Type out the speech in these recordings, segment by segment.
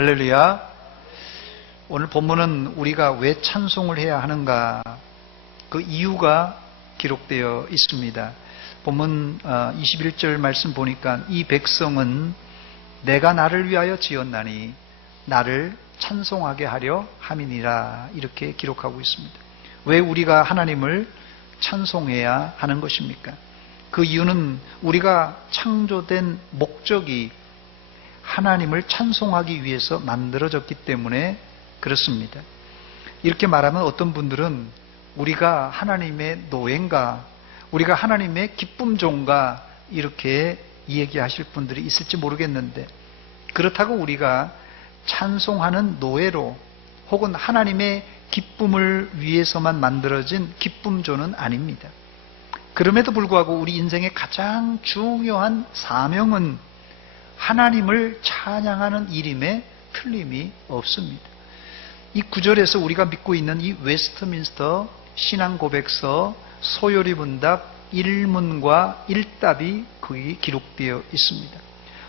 할렐루야. 오늘 본문은 우리가 왜 찬송을 해야 하는가, 그 이유가 기록되어 있습니다. 본문 21절 말씀 보니까 이 백성은 내가 나를 위하여 지었나니 나를 찬송하게 하려 함이니라, 이렇게 기록하고 있습니다. 왜 우리가 하나님을 찬송해야 하는 것입니까? 그 이유는 우리가 창조된 목적이 하나님을 찬송하기 위해서 만들어졌기 때문에 그렇습니다. 이렇게 말하면 어떤 분들은 우리가 하나님의 노예인가, 우리가 하나님의 기쁨 종가, 이렇게 얘기하실 분들이 있을지 모르겠는데, 그렇다고 우리가 찬송하는 노예로 혹은 하나님의 기쁨을 위해서만 만들어진 기쁨조는 아닙니다. 그럼에도 불구하고 우리 인생의 가장 중요한 사명은 하나님을 찬양하는 일임에 틀림이 없습니다. 이 구절에서 우리가 믿고 있는 이 웨스트민스터 신앙고백서 소요리 문답 1문과 1답이 거기 기록되어 있습니다.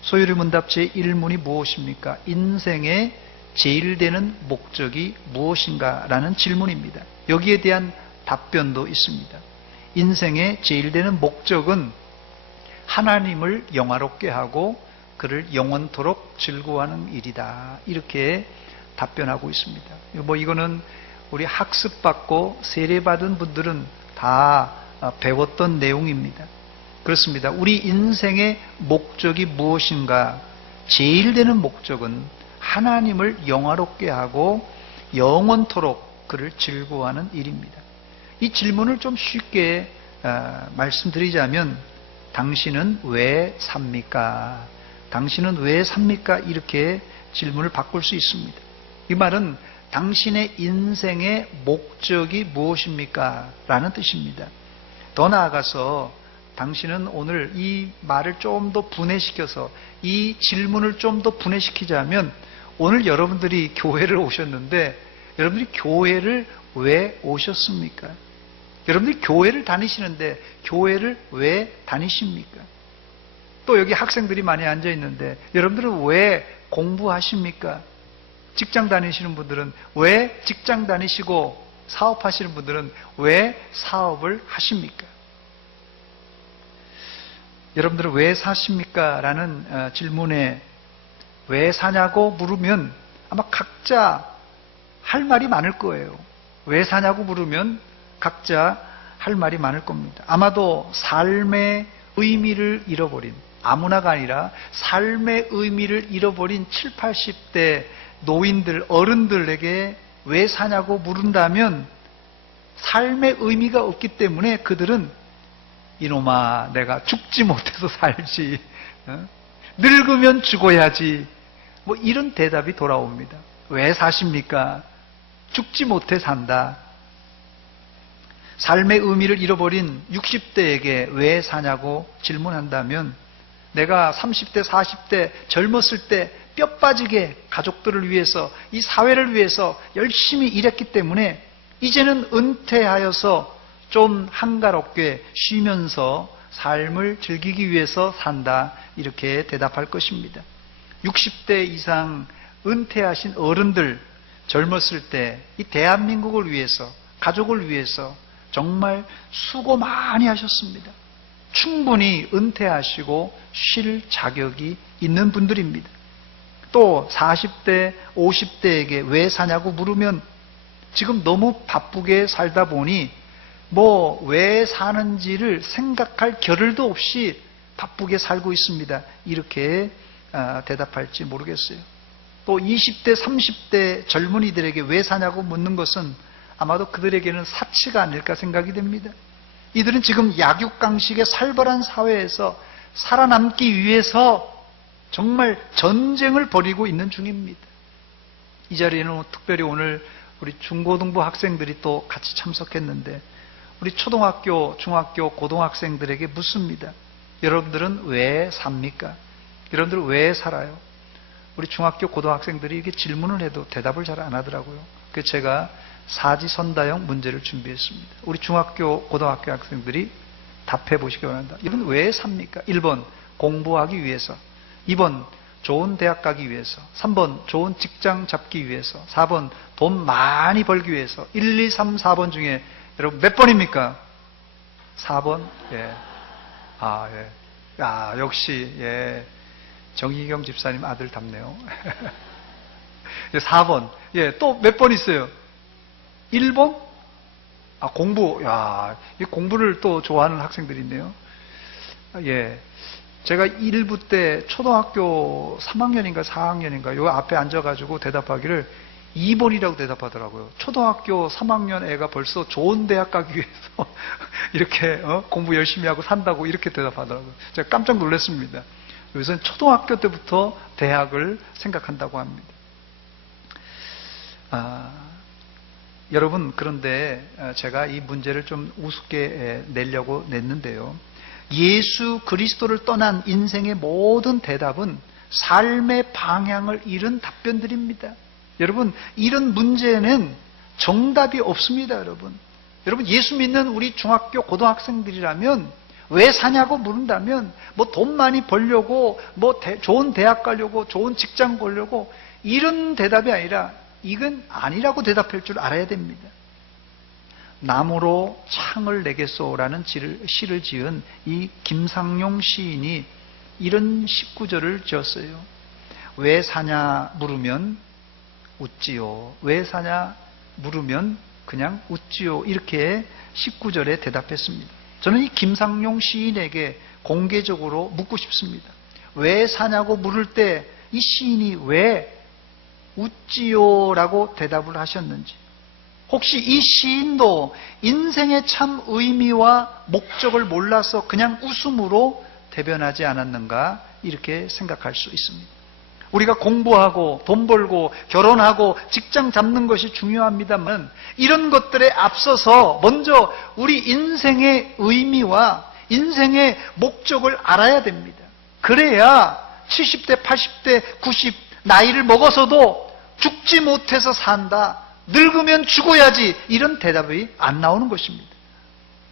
소요리 문답 제1문이 무엇입니까? 인생의 제일 되는 목적이 무엇인가? 라는 질문입니다. 여기에 대한 답변도 있습니다. 인생의 제일 되는 목적은 하나님을 영화롭게 하고 그를 영원토록 즐거워하는 일이다, 이렇게 답변하고 있습니다. 이거는 우리 학습받고 세례받은 분들은 다 배웠던 내용입니다. 그렇습니다. 우리 인생의 목적이 무엇인가? 제일 되는 목적은 하나님을 영화롭게 하고 영원토록 그를 즐거워하는 일입니다. 이 질문을 좀 쉽게 말씀드리자면, 당신은 왜 삽니까? 당신은 왜 삽니까? 이렇게 질문을 바꿀 수 있습니다. 이 말은 당신의 인생의 목적이 무엇입니까? 라는 뜻입니다. 더 나아가서 당신은 오늘 이 말을 좀 더 분해시켜서, 이 질문을 좀 더 분해시키자면, 오늘 여러분들이 교회를 오셨는데 여러분들이 교회를 왜 오셨습니까? 여러분들이 교회를 다니시는데 교회를 왜 다니십니까? 또 여기 학생들이 많이 앉아 있는데 여러분들은 왜 공부하십니까? 직장 다니시는 분들은 왜 직장 다니시고, 사업하시는 분들은 왜 사업을 하십니까? 여러분들은 왜 사십니까? 라는 질문에 왜 사냐고 물으면 아마 각자 할 말이 많을 거예요. 왜 사냐고 물으면 각자 할 말이 많을 겁니다. 아마도 삶의 의미를 잃어버린, 아무나가 아니라 삶의 의미를 잃어버린 70, 80대 노인들, 어른들에게 왜 사냐고 물은다면 삶의 의미가 없기 때문에 그들은 이놈아, 내가 죽지 못해서 살지, 늙으면 죽어야지, 이런 대답이 돌아옵니다. 왜 사십니까? 죽지 못해 산다. 삶의 의미를 잃어버린 60대에게 왜 사냐고 질문한다면, 내가 30대, 40대 젊었을 때 뼈 빠지게 가족들을 위해서, 이 사회를 위해서 열심히 일했기 때문에 이제는 은퇴하여서 좀 한가롭게 쉬면서 삶을 즐기기 위해서 산다, 이렇게 대답할 것입니다. 60대 이상 은퇴하신 어른들, 젊었을 때 이 대한민국을 위해서, 가족을 위해서 정말 수고 많이 하셨습니다. 충분히 은퇴하시고 쉴 자격이 있는 분들입니다. 또 40대, 50대에게 왜 사냐고 물으면 지금 너무 바쁘게 살다 보니 왜 사는지를 생각할 겨를도 없이 바쁘게 살고 있습니다, 이렇게 대답할지 모르겠어요. 또 20대, 30대 젊은이들에게 왜 사냐고 묻는 것은 아마도 그들에게는 사치가 아닐까 생각이 됩니다. 이들은 지금 약육강식의 살벌한 사회에서 살아남기 위해서 정말 전쟁을 벌이고 있는 중입니다. 이 자리에는 특별히 오늘 우리 중고등부 학생들이 또 같이 참석했는데, 우리 초등학교, 중학교, 고등학생들에게 묻습니다. 여러분들은 왜 삽니까? 여러분들은 왜 살아요? 우리 중학교, 고등학생들이 이렇게 질문을 해도 대답을 잘 안 하더라고요. 그래서 제가 사지선다형 문제를 준비했습니다. 우리 중학교, 고등학교 학생들이 답해 보시기 바랍니다. 여러분 왜 삽니까? 1번 공부하기 위해서, 2번 좋은 대학 가기 위해서, 3번 좋은 직장 잡기 위해서, 4번 돈 많이 벌기 위해서. 1, 2, 3, 4번 중에 여러분 몇 번입니까? 4번? 예. 예. 역시, 예. 정희경 집사님 아들답네요. 4번. 예, 또 몇 번 있어요? 1번? 공부. 이 공부를 또 좋아하는 학생들이 있네요. 예. 제가 1부 때 초등학교 3학년인가 4학년인가 요 앞에 앉아가지고 대답하기를 2번이라고 대답하더라고요. 초등학교 3학년 애가 벌써 좋은 대학 가기 위해서 이렇게 공부 열심히 하고 산다고 이렇게 대답하더라고요. 제가 깜짝 놀랐습니다. 여기서는 초등학교 때부터 대학을 생각한다고 합니다. 여러분, 그런데 제가 이 문제를 좀 우습게 내려고 냈는데요. 예수 그리스도를 떠난 인생의 모든 대답은 삶의 방향을 잃은 답변들입니다. 여러분, 이런 문제는 정답이 없습니다. 여러분 예수 믿는 우리 중학교 고등학생들이라면 왜 사냐고 물은다면 뭐 돈 많이 벌려고, 뭐 좋은 대학 가려고, 좋은 직장 가려고, 이런 대답이 아니라 이건 아니라고 대답할 줄 알아야 됩니다. 나무로 창을 내겠소라는 시를 지은 이 김상용 시인이 이런 19절을 지었어요. 왜 사냐 물으면 웃지요. 왜 사냐 물으면 그냥 웃지요. 이렇게 19절에 대답했습니다. 저는 이 김상용 시인에게 공개적으로 묻고 싶습니다. 왜 사냐고 물을 때 이 시인이 왜 웃지요라고 대답을 하셨는지, 혹시 이 시인도 인생의 참 의미와 목적을 몰라서 그냥 웃음으로 대변하지 않았는가, 이렇게 생각할 수 있습니다. 우리가 공부하고 돈 벌고 결혼하고 직장 잡는 것이 중요합니다만 이런 것들에 앞서서 먼저 우리 인생의 의미와 인생의 목적을 알아야 됩니다. 그래야 70대, 80대, 90 나이를 먹어서도 죽지 못해서 산다, 늙으면 죽어야지, 이런 대답이 안 나오는 것입니다.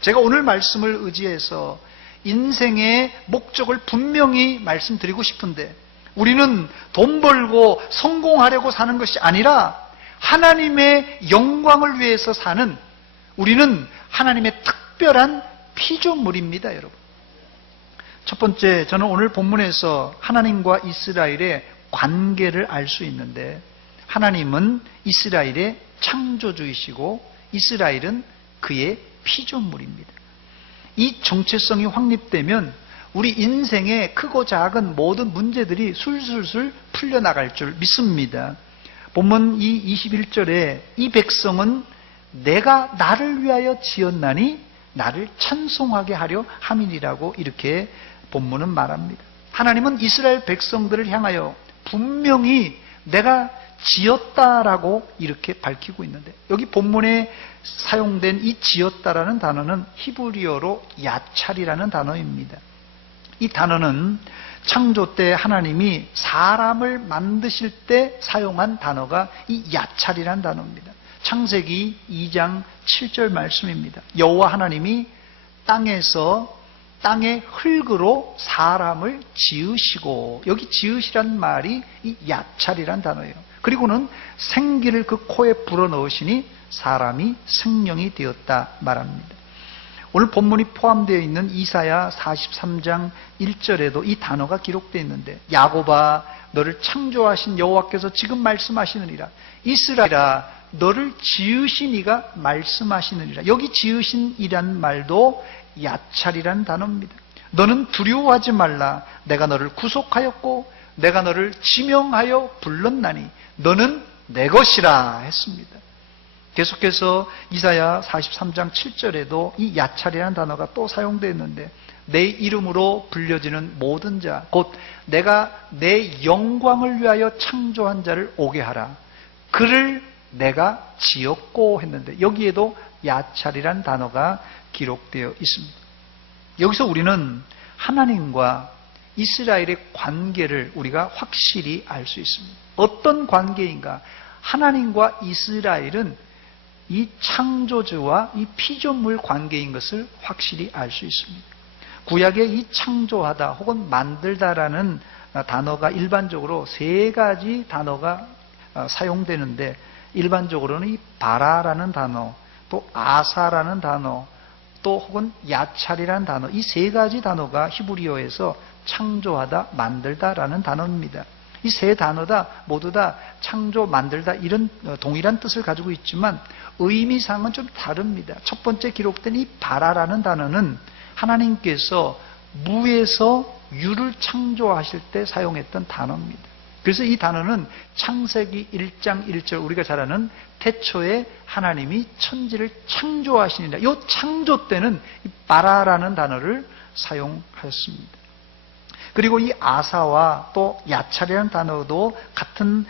제가 오늘 말씀을 의지해서 인생의 목적을 분명히 말씀드리고 싶은데, 우리는 돈 벌고 성공하려고 사는 것이 아니라 하나님의 영광을 위해서 사는, 우리는 하나님의 특별한 피조물입니다, 여러분. 첫 번째, 저는 오늘 본문에서 하나님과 이스라엘의 관계를 알 수 있는데, 하나님은 이스라엘의 창조주이시고 이스라엘은 그의 피조물입니다. 이 정체성이 확립되면 우리 인생의 크고 작은 모든 문제들이 술술술 풀려나갈 줄 믿습니다. 본문 이 21절에 이 백성은 내가 나를 위하여 지었나니 나를 찬송하게 하려 함이니라고 이렇게 본문은 말합니다. 하나님은 이스라엘 백성들을 향하여 분명히 내가 지었다라고 이렇게 밝히고 있는데, 여기 본문에 사용된 이 지었다라는 단어는 히브리어로 야찰이라는 단어입니다. 이 단어는 창조 때 하나님이 사람을 만드실 때 사용한 단어가 이 야찰이라는 단어입니다. 창세기 2장 7절 말씀입니다. 여호와 하나님이 땅의 흙으로 사람을 지으시고, 여기 지으시란 말이 이 야찰이란 단어예요. 그리고는 생기를 그 코에 불어넣으시니 사람이 생명이 되었다 말합니다. 오늘 본문이 포함되어 있는 이사야 43장 1절에도 이 단어가 기록되어 있는데, 야곱아 너를 창조하신 여호와께서 지금 말씀하시느니라, 이스라엘아 너를 지으신 이가 말씀하시느니라. 여기 지으신 이란 말도 야찰이란 단어입니다. 너는 두려워하지 말라, 내가 너를 구속하였고 내가 너를 지명하여 불렀나니 너는 내 것이라 했습니다. 계속해서 이사야 43장 7절에도 이 야찰이라는 단어가 또 사용되어 있는데, 내 이름으로 불려지는 모든 자, 곧 내가 내 영광을 위하여 창조한 자를 오게 하라, 그를 내가 지었고 했는데, 여기에도 야찰이라는 단어가 기록되어 있습니다. 여기서 우리는 하나님과 이스라엘의 관계를 우리가 확실히 알 수 있습니다. 어떤 관계인가? 하나님과 이스라엘은 이 창조주와 이 피조물 관계인 것을 확실히 알 수 있습니다. 구약의 이 창조하다 혹은 만들다라는 단어가 일반적으로 세 가지 단어가 사용되는데, 일반적으로는 이 바라라는 단어, 또 아사라는 단어, 또 혹은 야찰이라는 단어, 이 세 가지 단어가 히브리어에서 창조하다, 만들다라는 단어입니다. 이 세 단어 다 모두 다 창조, 만들다 이런 동일한 뜻을 가지고 있지만 의미상은 좀 다릅니다. 첫 번째 기록된 이 바라라는 단어는 하나님께서 무에서 유를 창조하실 때 사용했던 단어입니다. 그래서 이 단어는 창세기 1장 1절 우리가 잘 아는 태초에 하나님이 천지를 창조하시니라, 이 창조 때는 이 바라라는 단어를 사용하였습니다. 그리고 이 아사와 또 야찰이라는 단어도 같은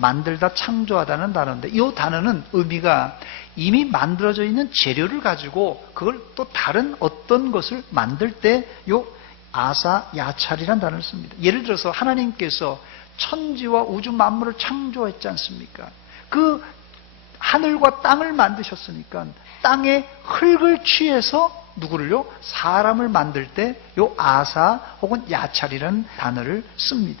만들다, 창조하다는 단어인데, 이 단어는 의미가 이미 만들어져 있는 재료를 가지고 그걸 또 다른 어떤 것을 만들 때 이 아사, 야찰이라는 단어를 씁니다. 예를 들어서 하나님께서 천지와 우주 만물을 창조했지 않습니까? 그 하늘과 땅을 만드셨으니까 땅의 흙을 취해서 누구를요? 사람을 만들 때 요 아사 혹은 야찰이라는 단어를 씁니다.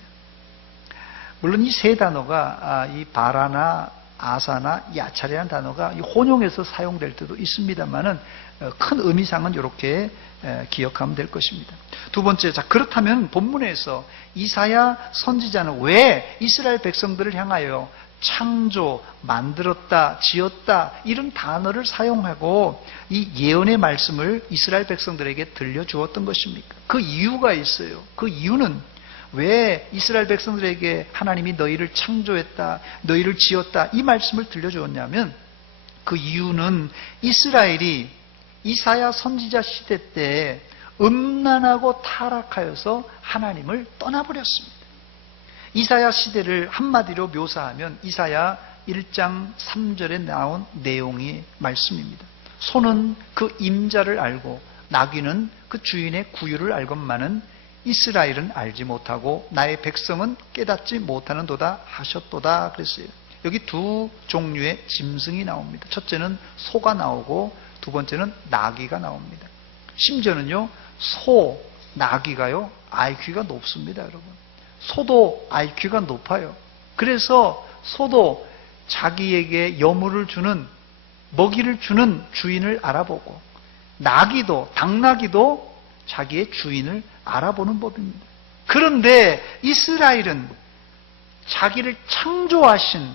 물론 이 세 단어가 이 바라나 아사나 야찰이라는 단어가 혼용해서 사용될 때도 있습니다만은 큰 의미상은 이렇게 기억하면 될 것입니다. 두 번째, 자 그렇다면 본문에서 이사야 선지자는 왜 이스라엘 백성들을 향하여 창조, 만들었다, 지었다 이런 단어를 사용하고 이 예언의 말씀을 이스라엘 백성들에게 들려주었던 것입니까? 그 이유가 있어요. 그 이유는 왜 이스라엘 백성들에게 하나님이 너희를 창조했다, 너희를 지었다 이 말씀을 들려주었냐면, 그 이유는 이스라엘이 이사야 선지자 시대 때 음란하고 타락하여서 하나님을 떠나버렸습니다. 이사야 시대를 한마디로 묘사하면 이사야 1장 3절에 나온 내용이 말씀입니다. 소는 그 임자를 알고 나귀는 그 주인의 구유를 알건만은 이스라엘은 알지 못하고 나의 백성은 깨닫지 못하는도다 하셨도다 그랬어요. 여기 두 종류의 짐승이 나옵니다. 첫째는 소가 나오고 두 번째는 나귀가 나옵니다. 심지어는요, 소, 나귀가요 IQ가 높습니다. 여러분, 소도 IQ가 높아요. 그래서 소도 자기에게 여물을 주는, 먹이를 주는 주인을 알아보고, 나귀도, 당나귀도 자기의 주인을 알아보는 법입니다. 그런데 이스라엘은 자기를 창조하신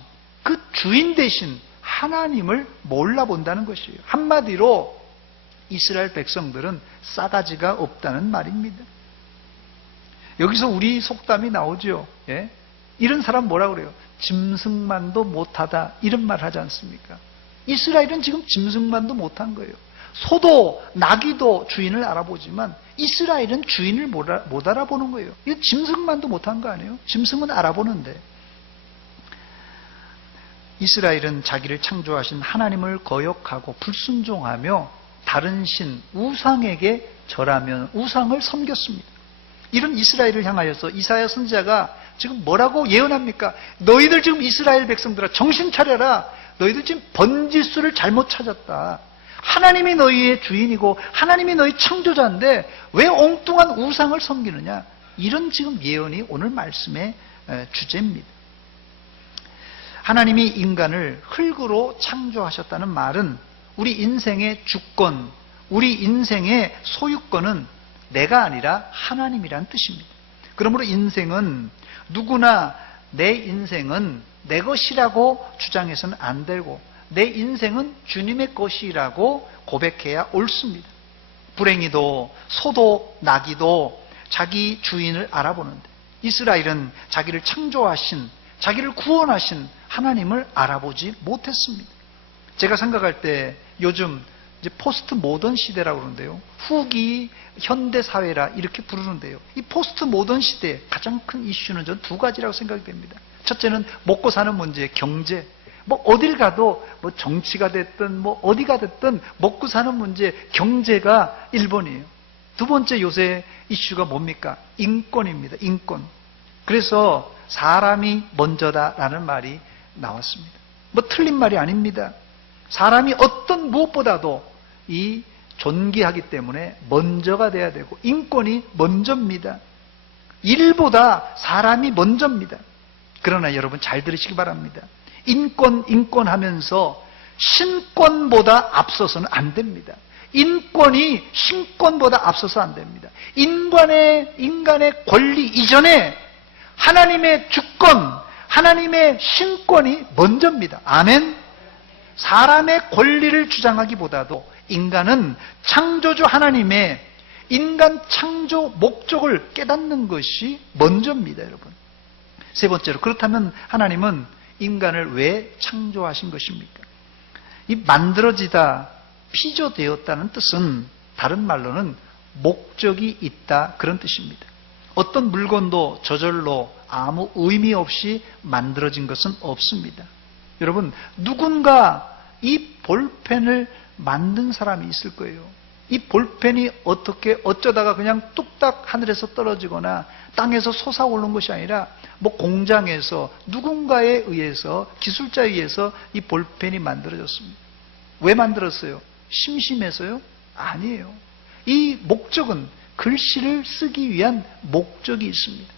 그 주인 대신 하나님을 몰라본다는 것이에요. 한마디로 이스라엘 백성들은 싸가지가 없다는 말입니다. 여기서 우리 속담이 나오죠. 예? 이런 사람 뭐라 그래요? 짐승만도 못하다 이런 말 하지 않습니까? 이스라엘은 지금 짐승만도 못한 거예요. 소도 나귀도 주인을 알아보지만 이스라엘은 주인을 못 알아보는 거예요. 이거 짐승만도 못한 거 아니에요? 짐승은 알아보는데. 이스라엘은 자기를 창조하신 하나님을 거역하고 불순종하며 다른 신, 우상에게 절하며 우상을 섬겼습니다. 이런 이스라엘을 향하여서 이사야 선지자가 지금 뭐라고 예언합니까? 너희들 지금 이스라엘 백성들아 정신 차려라. 너희들 지금 번지수를 잘못 찾았다. 하나님이 너희의 주인이고 하나님이 너희 창조자인데 왜 엉뚱한 우상을 섬기느냐. 이런 지금 예언이 오늘 말씀의 주제입니다. 하나님이 인간을 흙으로 창조하셨다는 말은 우리 인생의 주권, 우리 인생의 소유권은 내가 아니라 하나님이란 뜻입니다. 그러므로 인생은 누구나 내 인생은 내 것이라고 주장해서는 안 되고 내 인생은 주님의 것이라고 고백해야 옳습니다. 불행히도 소도 나귀도 자기 주인을 알아보는데 이스라엘은 자기를 창조하신, 자기를 구원하신 하나님을 알아보지 못했습니다. 제가 생각할 때 요즘 이제 포스트 모던 시대라고 그러는데요. 후기 현대 사회라 이렇게 부르는데요. 이 포스트 모던 시대의 가장 큰 이슈는 저는 두 가지라고 생각이 됩니다. 첫째는 먹고 사는 문제, 경제. 뭐 어딜 가도 뭐 정치가 됐든 뭐 어디가 됐든 먹고 사는 문제, 경제가 1번이에요. 두 번째 요새 이슈가 뭡니까? 인권입니다. 인권. 그래서 사람이 먼저다라는 말이 나왔습니다. 뭐 틀린 말이 아닙니다. 사람이 어떤 무엇보다도 존귀하기 때문에 먼저가 돼야 되고 인권이 먼저입니다. 일보다 사람이 먼저입니다. 그러나 여러분 잘 들으시기 바랍니다. 인권 하면서 신권보다 앞서서는 안 됩니다. 인권이 신권보다 앞서서 안 됩니다. 인간의 권리 이전에 하나님의 주권, 하나님의 신권이 먼저입니다. 아멘. 사람의 권리를 주장하기보다도 인간은 창조주 하나님의 인간 창조 목적을 깨닫는 것이 먼저입니다, 여러분. 세 번째로, 그렇다면 하나님은 인간을 왜 창조하신 것입니까? 이 만들어지다, 피조되었다는 뜻은 다른 말로는 목적이 있다, 그런 뜻입니다. 어떤 물건도 저절로 아무 의미 없이 만들어진 것은 없습니다. 여러분, 누군가 이 볼펜을 만든 사람이 있을 거예요. 이 볼펜이 어쩌다가 그냥 뚝딱 하늘에서 떨어지거나 땅에서 솟아오른 것이 아니라 공장에서 누군가에 의해서, 기술자에 의해서 이 볼펜이 만들어졌습니다. 왜 만들었어요? 심심해서요? 아니에요. 이 목적은 글씨를 쓰기 위한 목적이 있습니다.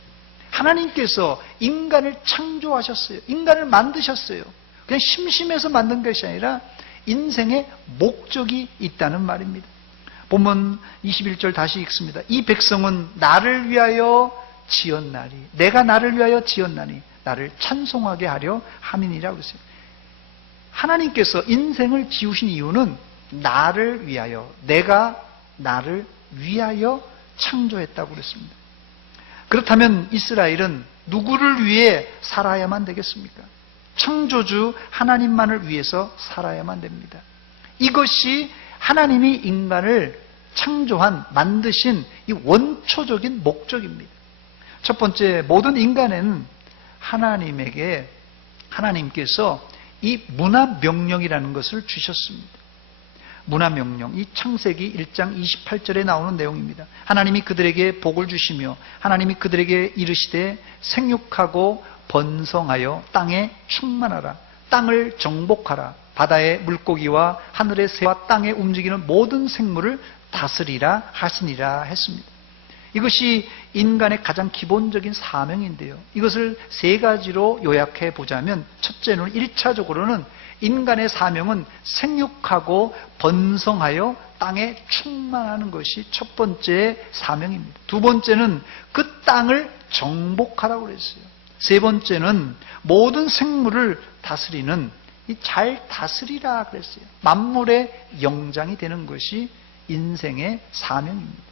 하나님께서 인간을 창조하셨어요. 인간을 만드셨어요. 그냥 심심해서 만든 것이 아니라 인생의 목적이 있다는 말입니다. 본문 21절 다시 읽습니다. 이 백성은 나를 위하여 지었나니, 내가 나를 위하여 지었나니 나를 찬송하게 하려 함이니라 그랬어요. 하나님께서 인생을 지으신 이유는 나를 위하여, 내가 나를 위하여 창조했다고 그랬습니다. 그렇다면 이스라엘은 누구를 위해 살아야만 되겠습니까? 창조주 하나님만을 위해서 살아야만 됩니다. 이것이 하나님이 인간을 창조한, 만드신 이 원초적인 목적입니다. 첫 번째, 모든 인간은 하나님께서 이 문화명령이라는 것을 주셨습니다. 문화명령, 이 창세기 1장 28절에 나오는 내용입니다. 하나님이 그들에게 복을 주시며 하나님이 그들에게 이르시되 생육하고 번성하여 땅에 충만하라, 땅을 정복하라, 바다의 물고기와 하늘의 새와 땅에 움직이는 모든 생물을 다스리라 하시니라 했습니다. 이것이 인간의 가장 기본적인 사명인데요. 이것을 세 가지로 요약해 보자면, 첫째는 1차적으로는 인간의 사명은 생육하고 번성하여 땅에 충만하는 것이 첫 번째 사명입니다. 두 번째는 그 땅을 정복하라고 그랬어요. 세 번째는 모든 생물을 다스리는, 잘 다스리라 그랬어요. 만물의 영장이 되는 것이 인생의 사명입니다.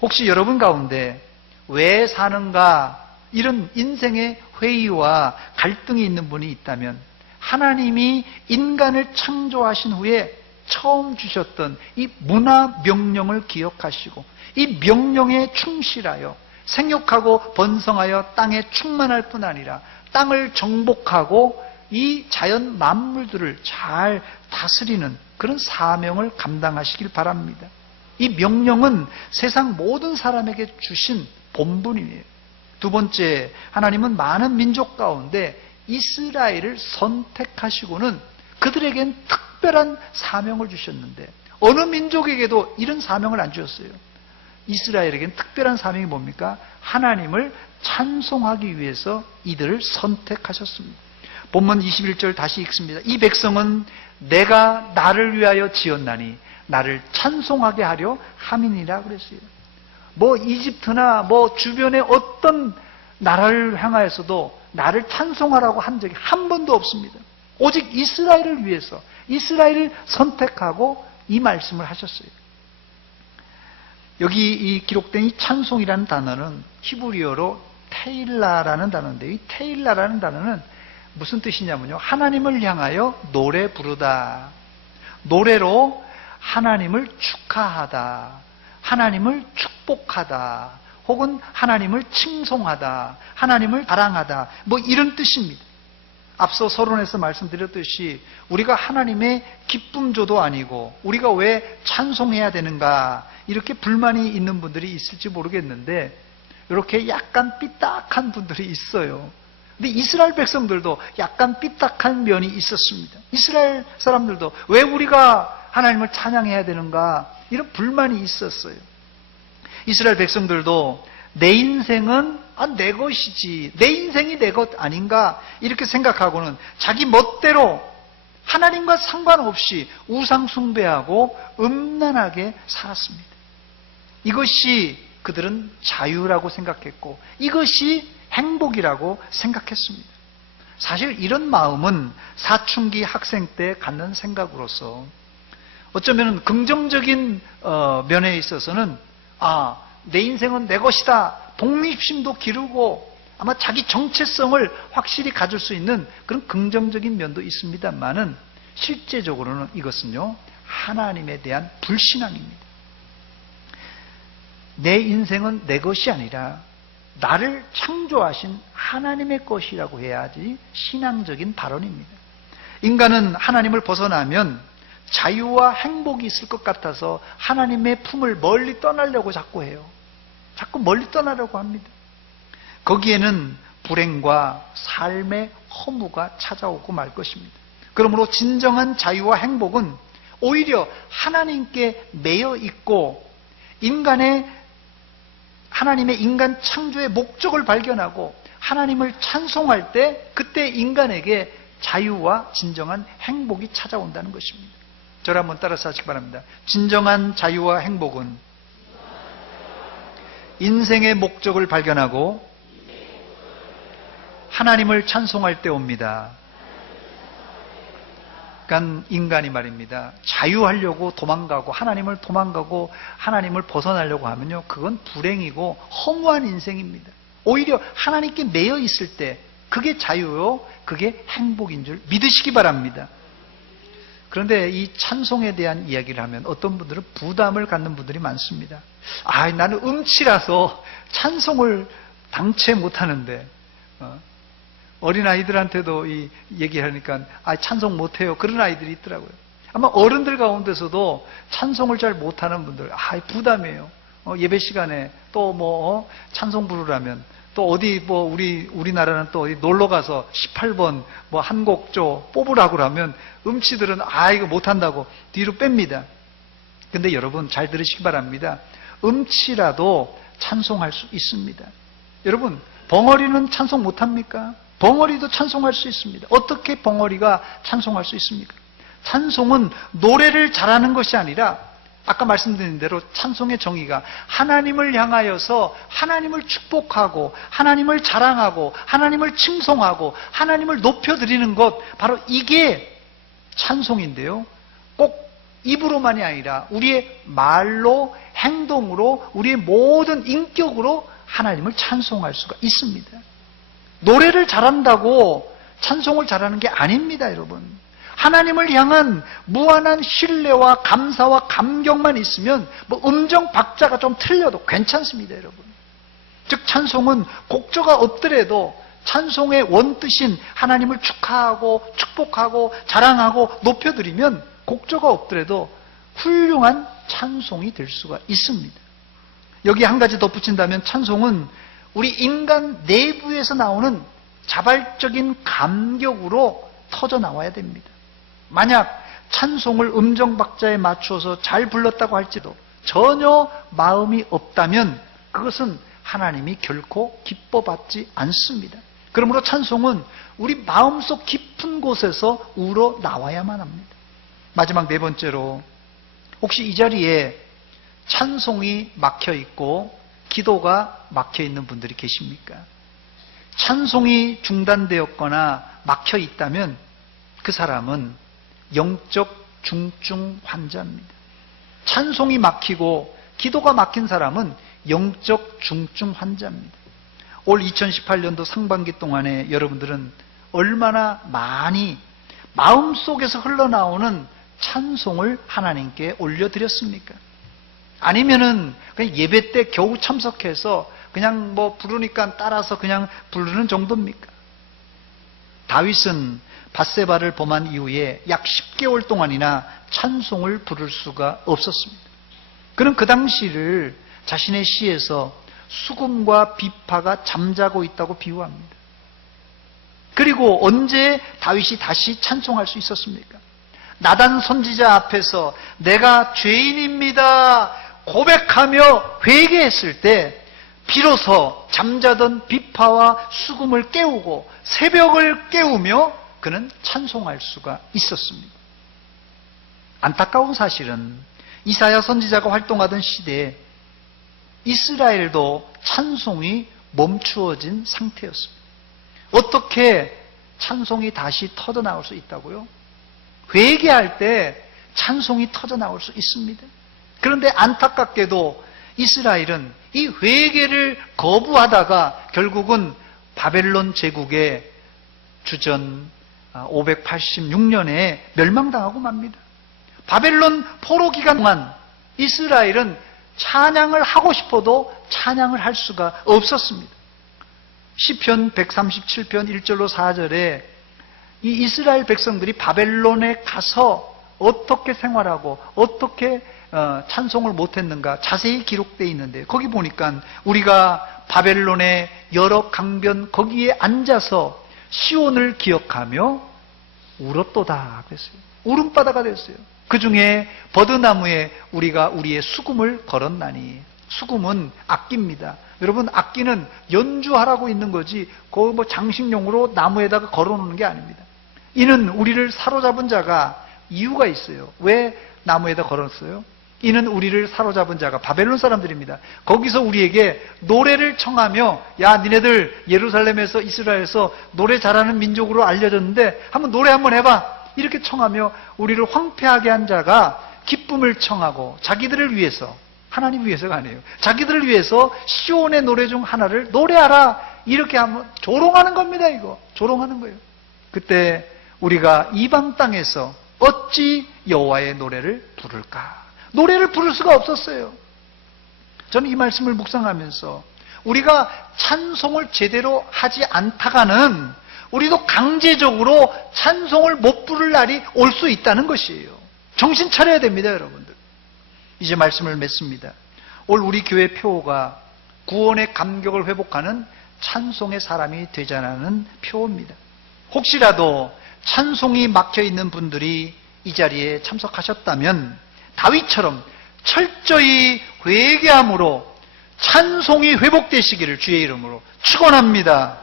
혹시 여러분 가운데 왜 사는가, 이런 인생의 회의와 갈등이 있는 분이 있다면, 하나님이 인간을 창조하신 후에 처음 주셨던 이 문화 명령을 기억하시고 이 명령에 충실하여 생육하고 번성하여 땅에 충만할 뿐 아니라 땅을 정복하고 이 자연 만물들을 잘 다스리는 그런 사명을 감당하시길 바랍니다. 이 명령은 세상 모든 사람에게 주신 본분이에요. 두 번째, 하나님은 많은 민족 가운데 이스라엘을 선택하시고는 그들에겐 특별한 사명을 주셨는데, 어느 민족에게도 이런 사명을 안 주셨어요. 이스라엘에겐 특별한 사명이 뭡니까? 하나님을 찬송하기 위해서 이들을 선택하셨습니다. 본문 21절 다시 읽습니다. 이 백성은 내가 나를 위하여 지었나니 나를 찬송하게 하려 함이니라 그랬어요. 이집트나 주변의 어떤 나라를 향하여서도 나를 찬송하라고 한 적이 한 번도 없습니다. 오직 이스라엘을 위해서, 이스라엘을 선택하고 이 말씀을 하셨어요. 여기 이 기록된 이 찬송이라는 단어는 히브리어로 테일라라는 단어인데, 이 테일라라는 단어는 무슨 뜻이냐면요, 하나님을 향하여 노래 부르다, 노래로 하나님을 축하하다, 하나님을 축복하다, 혹은 하나님을 칭송하다, 하나님을 자랑하다, 이런 뜻입니다. 앞서 서론에서 말씀드렸듯이 우리가 하나님의 기쁨조도 아니고 우리가 왜 찬송해야 되는가, 이렇게 불만이 있는 분들이 있을지 모르겠는데 이렇게 약간 삐딱한 분들이 있어요. 근데 이스라엘 백성들도 약간 삐딱한 면이 있었습니다. 이스라엘 사람들도 왜 우리가 하나님을 찬양해야 되는가, 이런 불만이 있었어요. 이스라엘 백성들도 내 인생은 내 것이지, 내 인생이 내 것 아닌가 이렇게 생각하고는 자기 멋대로 하나님과 상관없이 우상 숭배하고 음란하게 살았습니다. 이것이 그들은 자유라고 생각했고 이것이 행복이라고 생각했습니다. 사실 이런 마음은 사춘기 학생 때 갖는 생각으로서 어쩌면 긍정적인 면에 있어서는 내 인생은 내 것이다, 독립심도 기르고 아마 자기 정체성을 확실히 가질 수 있는 그런 긍정적인 면도 있습니다만은 실제적으로는 이것은요, 하나님에 대한 불신앙입니다. 내 인생은 내 것이 아니라 나를 창조하신 하나님의 것이라고 해야지 신앙적인 발언입니다. 인간은 하나님을 벗어나면 자유와 행복이 있을 것 같아서 하나님의 품을 멀리 떠나려고 자꾸 해요. 자꾸 멀리 떠나려고 합니다. 거기에는 불행과 삶의 허무가 찾아오고 말 것입니다. 그러므로 진정한 자유와 행복은 오히려 하나님께 매여 있고 하나님의 인간 창조의 목적을 발견하고 하나님을 찬송할 때 그때 인간에게 자유와 진정한 행복이 찾아온다는 것입니다. 저를 한번 따라서 하시기 바랍니다. 진정한 자유와 행복은 인생의 목적을 발견하고 하나님을 찬송할 때 옵니다. 그러니까 인간이 말입니다. 자유하려고 도망가고 하나님을 벗어나려고 하면요, 그건 불행이고 허무한 인생입니다. 오히려 하나님께 매여 있을 때 그게 자유요, 그게 행복인 줄 믿으시기 바랍니다. 그런데 이 찬송에 대한 이야기를 하면 어떤 분들은 부담을 갖는 분들이 많습니다. 나는 음치라서 찬송을 당체 못하는데 어린아이들한테도 이 얘기하니까 찬송 못해요, 그런 아이들이 있더라고요. 아마 어른들 가운데서도 찬송을 잘 못하는 분들 부담이에요. 예배 시간에 또 찬송 부르라면 또 어디 우리나라는 또 어디 놀러 가서 18번 한 곡 좀 뽑으라고 하면 음치들은 이거 못한다고 뒤로 뺍니다. 근데 여러분 잘 들으시기 바랍니다. 음치라도 찬송할 수 있습니다. 여러분, 벙어리는 찬송 못합니까? 벙어리도 찬송할 수 있습니다. 어떻게 벙어리가 찬송할 수 있습니까? 찬송은 노래를 잘하는 것이 아니라 아까 말씀드린 대로 찬송의 정의가 하나님을 향하여서 하나님을 축복하고 하나님을 자랑하고 하나님을 칭송하고 하나님을 높여드리는 것, 바로 이게 찬송인데요, 꼭 입으로만이 아니라 우리의 말로, 행동으로, 우리의 모든 인격으로 하나님을 찬송할 수가 있습니다. 노래를 잘한다고 찬송을 잘하는 게 아닙니다, 여러분. 하나님을 향한 무한한 신뢰와 감사와 감격만 있으면 음정 박자가 좀 틀려도 괜찮습니다, 여러분. 즉 찬송은 곡조가 없더라도 찬송의 원뜻인 하나님을 축하하고 축복하고 자랑하고 높여드리면 곡조가 없더라도 훌륭한 찬송이 될 수가 있습니다. 여기 한 가지 덧붙인다면 찬송은 우리 인간 내부에서 나오는 자발적인 감격으로 터져 나와야 됩니다. 만약 찬송을 음정 박자에 맞춰서 잘 불렀다고 할지도 전혀 마음이 없다면 그것은 하나님이 결코 기뻐받지 않습니다. 그러므로 찬송은 우리 마음속 깊은 곳에서 우러 나와야만 합니다. 마지막 네 번째로, 혹시 이 자리에 찬송이 막혀 있고 기도가 막혀 있는 분들이 계십니까? 찬송이 중단되었거나 막혀 있다면 그 사람은 영적 중증 환자입니다. 찬송이 막히고 기도가 막힌 사람은 영적 중증 환자입니다. 올 2018년도 상반기 동안에 여러분들은 얼마나 많이 마음속에서 흘러나오는 찬송을 하나님께 올려드렸습니까? 아니면은 그냥 예배 때 겨우 참석해서 그냥 부르니까 따라서 그냥 부르는 정도입니까? 다윗은 밧세바를 범한 이후에 약 10개월 동안이나 찬송을 부를 수가 없었습니다. 그는 그 당시를 자신의 시에서 수금과 비파가 잠자고 있다고 비유합니다. 그리고 언제 다윗이 다시 찬송할 수 있었습니까? 나단 선지자 앞에서 내가 죄인입니다 고백하며 회개했을 때 비로소 잠자던 비파와 수금을 깨우고 새벽을 깨우며 그는 찬송할 수가 있었습니다. 안타까운 사실은 이사야 선지자가 활동하던 시대에 이스라엘도 찬송이 멈추어진 상태였습니다. 어떻게 찬송이 다시 터져나올 수 있다고요? 회개할 때 찬송이 터져나올 수 있습니다. 그런데 안타깝게도 이스라엘은 이 회개를 거부하다가 결국은 바벨론 제국의 주전 586년에 멸망당하고 맙니다. 바벨론 포로 기간 동안 이스라엘은 찬양을 하고 싶어도 찬양을 할 수가 없었습니다. 시편 137편 1절로 4절에 이 이스라엘 백성들이 바벨론에 가서 어떻게 생활하고 어떻게 찬송을 못했는가 자세히 기록되어 있는데, 거기 보니까 우리가 바벨론의 여러 강변 거기에 앉아서 시온을 기억하며 울었도다 그랬어요. 울음바다가 됐어요. 그 중에 버드나무에 우리가 우리의 수금을 걸었나니. 수금은 악기입니다. 여러분, 악기는 연주하라고 있는 거지 그거 뭐 장식용으로 나무에다가 걸어놓는 게 아닙니다. 이는 우리를 사로잡은 자가 이유가 있어요. 왜 나무에다 걸었어요? 이는 우리를 사로잡은 자가 바벨론 사람들입니다. 거기서 우리에게 노래를 청하며, 야 니네들 예루살렘에서 이스라엘에서 노래 잘하는 민족으로 알려졌는데 한번 노래 한번 해봐, 이렇게 청하며 우리를 황폐하게 한 자가 기쁨을 청하고 자기들을 위해서, 하나님 위해서가 아니에요, 자기들을 위해서 시온의 노래 중 하나를 노래하라, 이렇게 하면 조롱하는 겁니다. 이거 조롱하는 거예요. 그때 우리가 이방 땅에서 어찌 여호와의 노래를 부를까? 노래를 부를 수가 없었어요. 저는 이 말씀을 묵상하면서 우리가 찬송을 제대로 하지 않다가는 우리도 강제적으로 찬송을 못 부를 날이 올 수 있다는 것이에요. 정신 차려야 됩니다, 여러분들. 이제 말씀을 맺습니다. 올 우리 교회 표어가 구원의 감격을 회복하는 찬송의 사람이 되자라는 표어입니다. 혹시라도 찬송이 막혀있는 분들이 이 자리에 참석하셨다면 다윗처럼 철저히 회개함으로 찬송이 회복되시기를 주의 이름으로 축원합니다.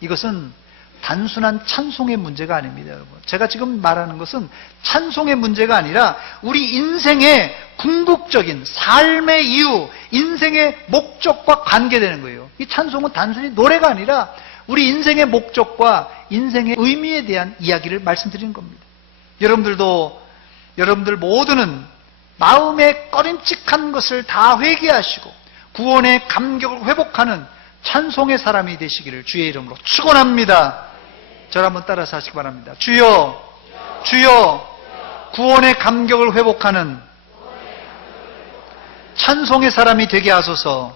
이것은 단순한 찬송의 문제가 아닙니다, 여러분. 제가 지금 말하는 것은 찬송의 문제가 아니라 우리 인생의 궁극적인 삶의 이유, 인생의 목적과 관계되는 거예요. 이 찬송은 단순히 노래가 아니라 우리 인생의 목적과 인생의 의미에 대한 이야기를 말씀드리는 겁니다. 여러분들 모두는 마음에 꺼림칙한 것을 다 회개하시고 구원의 감격을 회복하는 찬송의 사람이 되시기를 주의 이름으로 축원합니다. 저를 한번 따라서 하시기 바랍니다. 주여, 주여, 구원의 감격을 회복하는 찬송의 사람이 되게 하소서.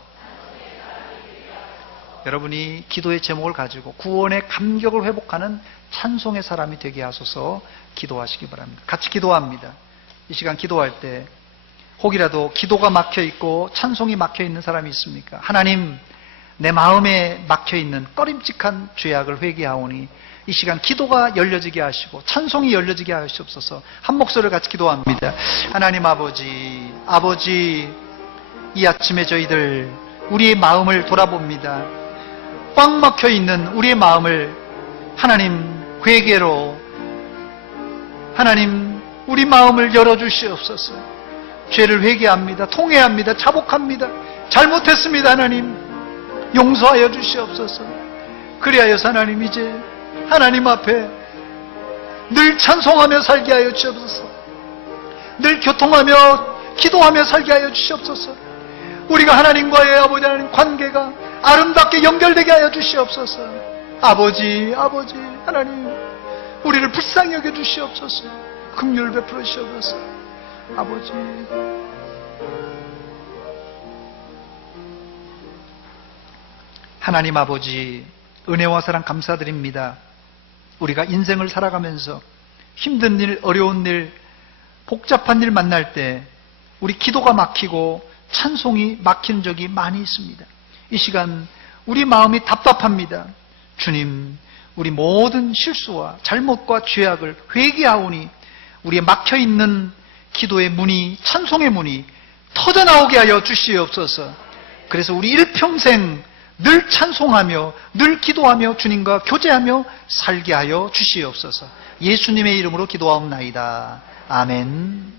여러분이 기도의 제목을 가지고 구원의 감격을 회복하는 찬송의 사람이 되게 하소서 기도하시기 바랍니다. 같이 기도합니다. 이 시간 기도할 때 혹이라도 기도가 막혀있고 찬송이 막혀있는 사람이 있습니까? 하나님, 내 마음에 막혀있는 꺼림칙한 죄악을 회개하오니 이 시간 기도가 열려지게 하시고 찬송이 열려지게 하시옵소서. 한 목소리를 같이 기도합니다. 하나님 아버지, 이 아침에 저희들 우리의 마음을 돌아봅니다. 꽉 막혀있는 우리의 마음을 하나님 회개로, 하나님 우리 마음을 열어주시옵소서. 죄를 회개합니다. 통회합니다. 자복합니다. 잘못했습니다. 하나님 용서하여 주시옵소서. 그리하여서 하나님 이제 하나님 앞에 늘 찬송하며 살게 하여 주시옵소서. 늘 교통하며 기도하며 살게 하여 주시옵소서. 우리가 하나님과의 아버지 하나님 관계가 아름답게 연결되게 하여 주시옵소서. 아버지 하나님 우리를 불쌍히 여겨 주시옵소서. 긍휼 베풀어 주시옵소서. 아버지, 하나님 아버지, 은혜와 사랑 감사드립니다. 우리가 인생을 살아가면서 힘든 일, 어려운 일, 복잡한 일 만날 때 우리 기도가 막히고 찬송이 막힌 적이 많이 있습니다. 이 시간 우리 마음이 답답합니다. 주님, 우리 모든 실수와 잘못과 죄악을 회개하오니 우리의 막혀있는 기도의 문이, 찬송의 문이 터져나오게 하여 주시옵소서. 그래서 우리 일평생 늘 찬송하며 늘 기도하며 주님과 교제하며 살게 하여 주시옵소서. 예수님의 이름으로 기도하옵나이다. 아멘.